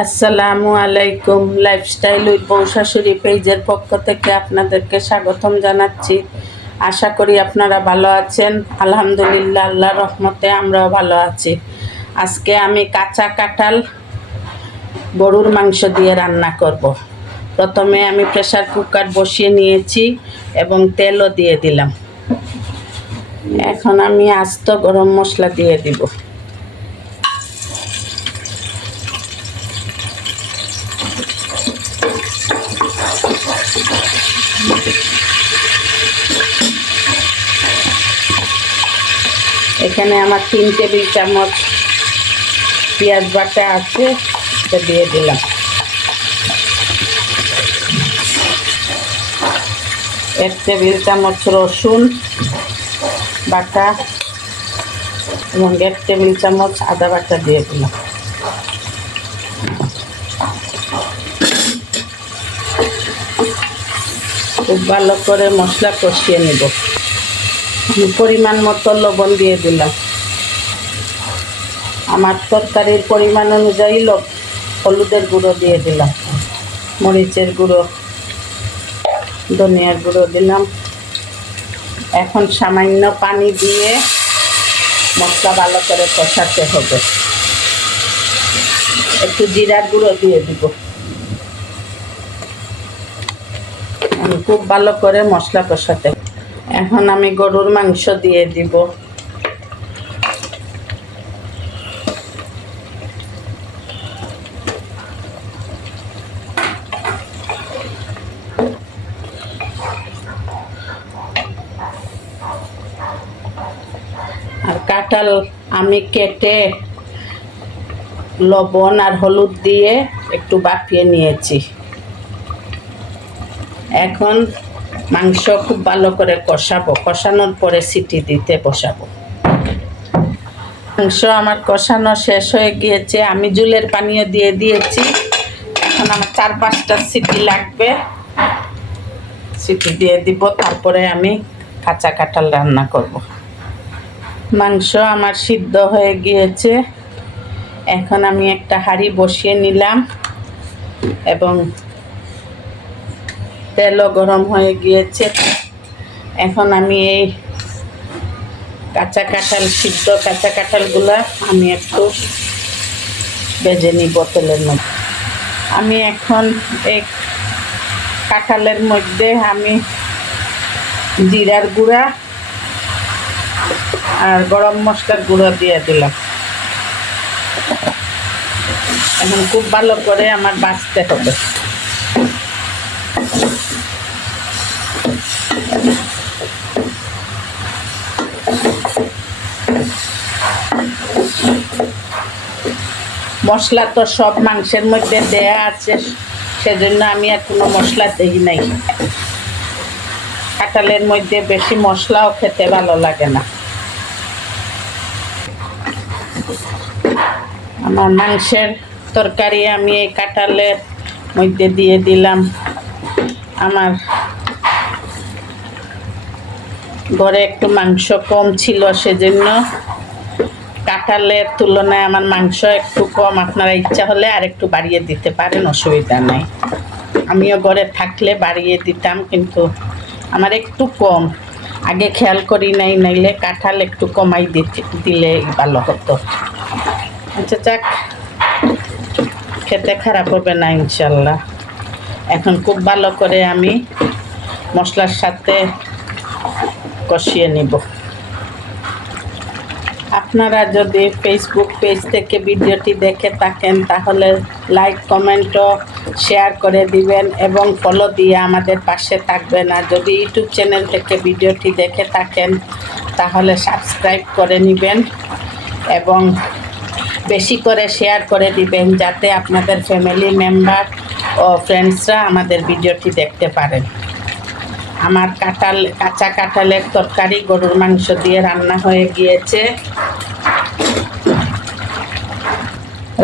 আসসালামু আলাইকুম। Lifestyle with বউ শাশুড়ি পেজের পক্ষ থেকে আপনাদেরকে স্বাগতম জানাচ্ছি। আশা করি আপনারা ভালো আছেন। আলহামদুলিল্লাহ আল্লাহ রহমতে আমরাও ভালো আছি। আজকে আমি কাঁচা কাঁঠাল গরুর মাংস দিয়ে রান্না করব। প্রথমে আমি প্রেশার কুকার বসিয়ে নিয়েছি এবং তেলও দিয়ে দিলাম। এখন আমি আস্ত গরম মশলা দিয়ে দিব। এখানে আমার তিন টেবিল চামচ পেঁয়াজ বাটা আছে সেটা দিয়ে দিলাম। এক টেবিল চামচ রসুন বাটা এবং এক টেবিল চামচ আদা বাটা দিয়ে দিলাম। খুব ভালো করে মশলা কষিয়ে নেব। পরিমাণ মতো লবণ দিয়ে দিলাম। আমার তরকারির পরিমাণ অনুযায়ী লব হলুদের গুঁড়ো দিয়ে দিলাম। মরিচের গুঁড়ো, ধনিয়ার গুঁড়ো দিলাম। এখন সামান্য পানি দিয়ে মশলা ভালো করে কষাতে হবে। একটু জিরার গুঁড়ো দিয়ে দিব। খুব ভালো করে মশলা কষাতে হবে। এখন আমি গরুর মাংস দিয়ে দিব। আর কাঁঠাল আমি কেটে লবণ আর হলুদ দিয়ে একটু বাপিয়ে নিয়েছি। এখন মাংস খুব ভালো করে কষাবো। কষানোর পরে সিটি দিতে বসাবো। মাংস আমার কষানো শেষ হয়ে গিয়েছে। আমি জুলের পানীয় দিয়ে দিয়েছি। এখন আমার চার পাঁচটা সিটি লাগবে। সিটি দিয়ে দিব। তারপরে আমি কাঁচা কাঁঠাল রান্না করব। মাংস আমার সিদ্ধ হয়ে গিয়েছে। এখন আমি একটা হাঁড়ি বসিয়ে নিলাম এবং তেলও গরম হয়ে গিয়েছে। এখন আমি এই কাঁচা কাঁঠাল, সিদ্ধ কাঁচা কাঁঠালগুলা আমি একটু বেজে নিব তেলের মধ্যে। আমি এখন এই কাঁঠালের মধ্যে আমি জিরার গুঁড়া আর গরম মশলার গুঁড়ো দিয়ে দিলাম। এখন খুব ভালো করে আমার বাঁচতে হবে। মশলা তো সব মাংসের মধ্যে দেয়া আছে, সেজন্য আমি আর কোনো মশলা দিই নাই। কাঁঠালের মধ্যে বেশি মশলাও খেতে ভালো লাগে না। আমার মাংসের তরকারি আমি এই কাঁঠালের মধ্যে দিয়ে দিলাম। আমার ঘরে একটু মাংস কম ছিল, সেজন্য কাঁঠালের তুলনায় আমার মাংস একটু কম। আপনারা ইচ্ছা হলে আর একটু বাড়িয়ে দিতে পারেন, অসুবিধা নেই। আমিও ঘরে থাকলে বাড়িয়ে দিতাম, কিন্তু আমার একটু কম। আগে খেয়াল করি নাই, নাইলে কাঁঠাল একটু কমাই দিলে ভালো হতো। আচ্ছা যাক। খেতে খারাপ হবে না, ইনশাল্লাহ। এখন খুব ভালো করে আমি মশলার সাথে কষিয়ে নিব। আপনারা যদি ফেসবুক পেজ থেকে ভিডিওটি দেখে থাকেন, তাহলে লাইক কমেন্টও শেয়ার করে দিবেন এবং ফলো দিয়ে আমাদের পাশে থাকবেন। আর যদি ইউটিউব চ্যানেল থেকে ভিডিওটি দেখে থাকেন, তাহলে সাবস্ক্রাইব করে নেবেন এবং বেশি করে শেয়ার করে দিবেন, যাতে আপনাদের ফ্যামিলি মেম্বার ও ফ্রেন্ডসরা আমাদের ভিডিওটি দেখতে পারেন। আমার কাঁঠাল, কাঁচা কাঁঠালের তরকারি, গরুর মাংস দিয়ে রান্না হয়ে গিয়েছে।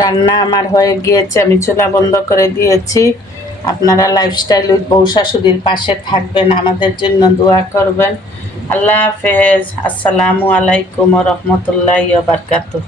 রান্না আমার হয়ে গিয়েছে, আমি চুলা বন্ধ করে দিয়েছি। আপনারা লাইফস্টাইল উইথ বউ শাশুড়ির পাশে থাকবেন, আমাদের জন্য দোয়া করবেন। আল্লাহ হাফেজ, আসসালামু আলাইকুম রহমতুল্লাহ বারকাতু